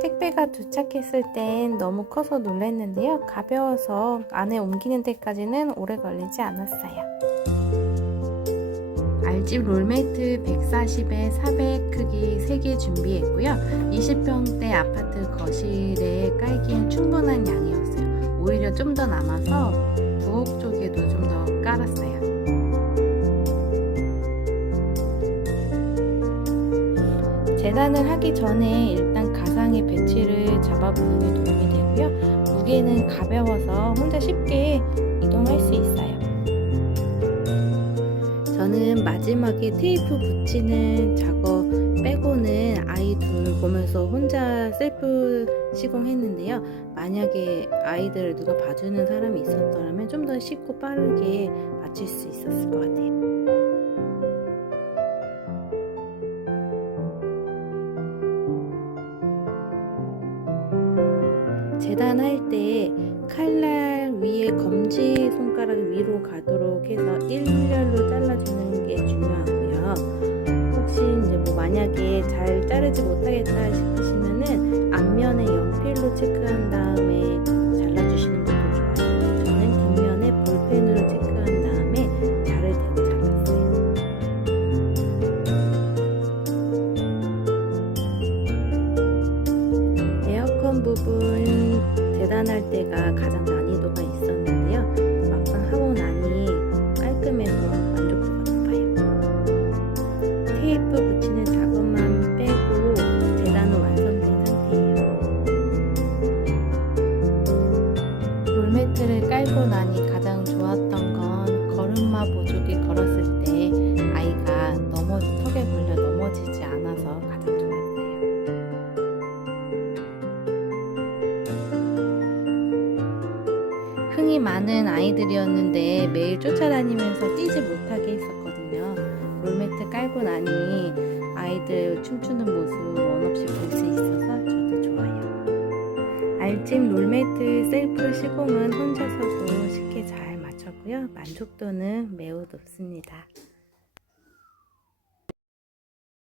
택배가 도착했을 땐 너무 커서 놀랐는데요. 가벼워서 안에 옮기는 데까지는 오래 걸리지 않았어요. 알집 롤매트 140에 400 크기 3개 준비했고요. 20평대 아파트 거실에 깔기엔 충분한 양이었어요. 오히려 좀 더 남아서 부엌 쪽에도 좀 더 깔았어요. 재단을 하기 전에 일단 가상의 배치를 잡아보는 게 도움이 되고요. 무게는 가벼워서 혼자 쉽게 이동할 수 있어요. 저는 마지막에 테이프 붙이는 작업 빼고는 아이 둘 보면서 혼자 셀프 시공했는데요. 만약에 아이들을 누가 봐주는 사람이 있었더라면 좀 더 쉽고 빠르게 맞출 수 재단할 때 칼날 위에 검지 손가락 위로 가도록 해서 일렬로 잘라주는 게 중요하고요. 혹시 이제 뭐 만약에 잘 자르지 못하겠다 싶으시면은 앞면에 연필로 체크한 다 재단할 때가 가장 난이도가 있었는데요. 막상 하고 나니 깔끔해서 만족도가 높아요. 테이프 붙이는 작업만 빼고 재단은 완성된 상태예요. 롤매트를 깔고 나니 가장 좋았던 건 걸음마 보조개 걸었을 때 흥이 많은 아이들이었는데 매일 쫓아다니면서 뛰지 못하게 했었거든요. 롤매트 깔고 나니 아이들 춤추는 모습 원없이 볼 수 있어서 저도 좋아요. 알찜 롤매트 셀프 시공은 혼자서도 쉽게 잘 맞췄고요. 만족도는 매우 높습니다.